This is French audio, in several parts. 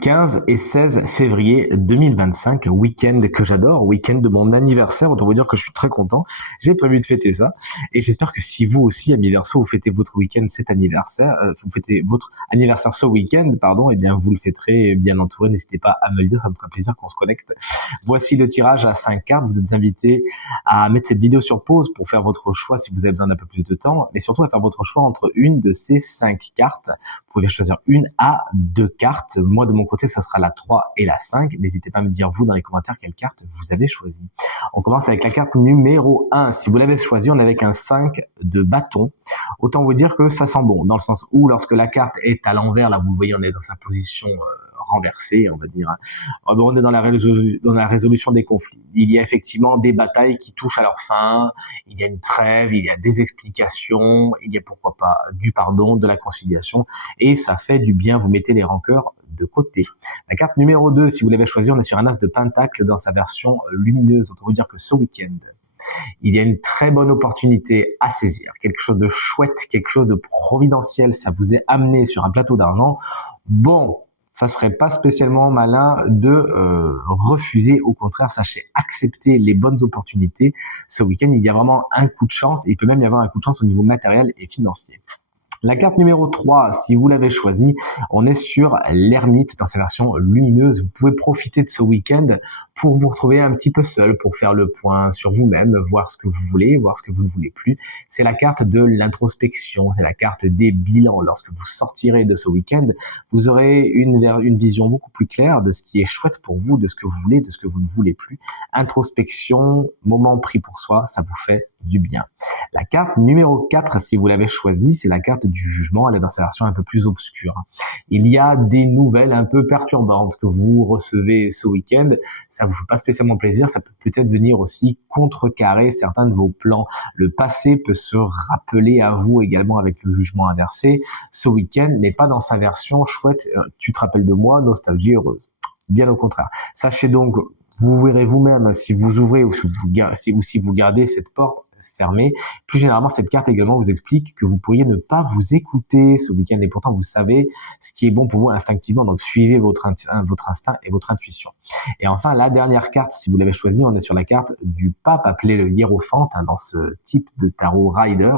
15 et 16 février 2025, week-end que j'adore, week-end de mon anniversaire, autant vous dire que je suis très content, j'ai prévu de fêter ça, et j'espère que si vous aussi, amis Verseau, vous fêtez votre week-end cet anniversaire, vous fêtez votre anniversaire ce week-end, pardon, et bien vous le fêterez bien entouré, n'hésitez pas à me le dire, ça me fera plaisir qu'on se connecte. Voici le tirage à 5 cartes, vous êtes invités à mettre cette vidéo sur pause pour faire votre choix si vous avez besoin d'un peu plus de temps, mais surtout à faire votre choix entre une de ces 5 cartes. Vous pouvez choisir une à 2 cartes. Moi, de mon côté, ça sera la 3 et la 5. N'hésitez pas à me dire, vous, dans les commentaires, quelle carte vous avez choisi. On commence avec la carte numéro 1. Si vous l'avez choisi, on est avec un 5 de bâton. Autant vous dire que ça sent bon, dans le sens où, lorsque la carte est à l'envers, là, vous le voyez, on est dans sa position renversée, on va dire. On est dans la résolution des conflits. Il y a effectivement des batailles qui touchent à leur fin, il y a une trêve, il y a des explications, il y a pourquoi pas du pardon, de la conciliation, et ça fait du bien, vous mettez les rancœurs de côté. La carte numéro 2, si vous l'avez choisie, on est sur un as de pentacle dans sa version lumineuse. Autant vous dire que ce week-end, il y a une très bonne opportunité à saisir, quelque chose de chouette, quelque chose de providentiel, ça vous est amené sur un plateau d'argent. Bon, ça serait pas spécialement malin de refuser, au contraire, sachez accepter les bonnes opportunités. Ce week-end, il y a vraiment un coup de chance, et il peut même y avoir un coup de chance au niveau matériel et financier. La carte numéro 3, si vous l'avez choisie, on est sur l'ermite dans sa version lumineuse. Vous pouvez profiter de ce week-end pour vous retrouver un petit peu seul, pour faire le point sur vous-même, voir ce que vous voulez, voir ce que vous ne voulez plus. C'est la carte de l'introspection, c'est la carte des bilans. Lorsque vous sortirez de ce week-end, vous aurez une vision beaucoup plus claire de ce qui est chouette pour vous, de ce que vous voulez, de ce que vous ne voulez plus. Introspection, moment pris pour soi, ça vous fait du bien. La carte numéro 4, si vous l'avez choisie, c'est la carte du jugement. Elle est dans sa version un peu plus obscure. Il y a des nouvelles un peu perturbantes que vous recevez ce week-end. Ça vous fait pas spécialement plaisir. Ça peut peut-être venir aussi contrecarrer certains de vos plans. Le passé peut se rappeler à vous également avec le jugement inversé. Ce week-end n'est pas dans sa version chouette. Tu te rappelles de moi, nostalgie heureuse. Bien au contraire. Sachez donc, vous verrez vous-même si vous ouvrez ou si vous gardez cette porte fermée. Plus généralement, cette carte également vous explique que vous pourriez ne pas vous écouter ce week-end, et pourtant vous savez ce qui est bon pour vous instinctivement, donc suivez votre instinct et votre intuition. Et enfin, la dernière carte, si vous l'avez choisie, on est sur la carte du pape, appelé le hiérophante, dans ce type de tarot rider,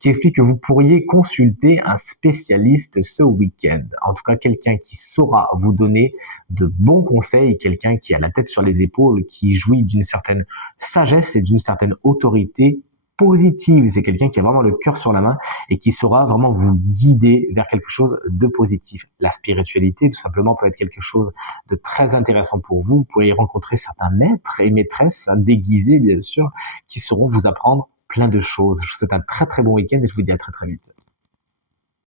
qui explique que vous pourriez consulter un spécialiste ce week-end. En tout cas, quelqu'un qui saura vous donner de bons conseils, quelqu'un qui a la tête sur les épaules, qui jouit d'une certaine sagesse et d'une certaine autorité positive. C'est quelqu'un qui a vraiment le cœur sur la main et qui saura vraiment vous guider vers quelque chose de positif. La spiritualité, tout simplement, peut être quelque chose de très intéressant pour vous. Vous pourriez rencontrer certains maîtres et maîtresses, déguisés bien sûr, qui sauront vous apprendre plein de choses. Je vous souhaite un très très bon week-end et je vous dis à très très vite.